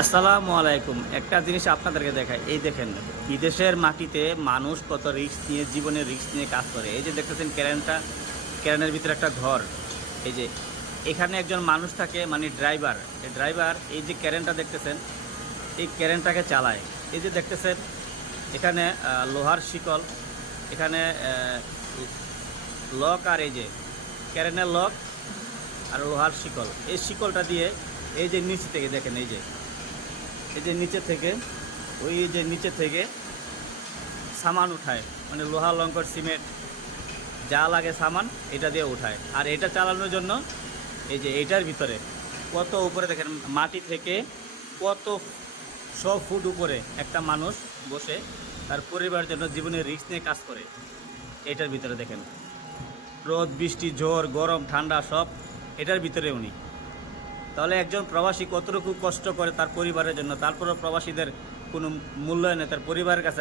আসসালামু আলাইকুম। একটা জিনিস আপনাদেরকে দেখাই, এই দেখেন বিদেশের মাটিতে মানুষ কত রিস্ক নিয়ে, জীবনের রিস্ক নিয়ে কাজ করে। এই যে দেখতেছেন ক্যারেনের ভিতরে একটা ঘর। এই যে এখানে একজন মানুষ থাকে, মানে ড্রাইভার। এই ড্রাইভার এই যে ক্যারেনটা দেখতেছেন, এই ক্যারেনটাকে চালায়। এই যে দেখতেছেন এখানে লোহার শিকল, এখানে লক, আর এই যে ক্যারেনের লক আর লোহার শিকল। এই শিকলটা দিয়ে এই যে নিচ থেকে দেখেন, এই যে নিচে থেকে, ওই যে নিচে থেকে সামান উঠায়, মানে লোহা লঙ্কর সিমেন্ট যা লাগে সামান এটা দিয়ে উঠায়। আর এটা চালানোর জন্য এই যে এইটার ভিতরে কত উপরে দেখেন, মাটি থেকে কত 100 ফুট উপরে একটা মানুষ বসে তার পরিবারের জন্য জীবনের রিস্ক নিয়ে কাজ করে। এটার ভিতরে দেখেন রোদ বৃষ্টি ঝড় গরম ঠান্ডা সব এটার ভিতরে উনি। তাহলে একজন প্রবাসী কতটুকু কষ্ট করে তার পরিবারের জন্য, তারপরেও প্রবাসীদের কোনো মূল্যায়ন নেই তার পরিবারের কাছে।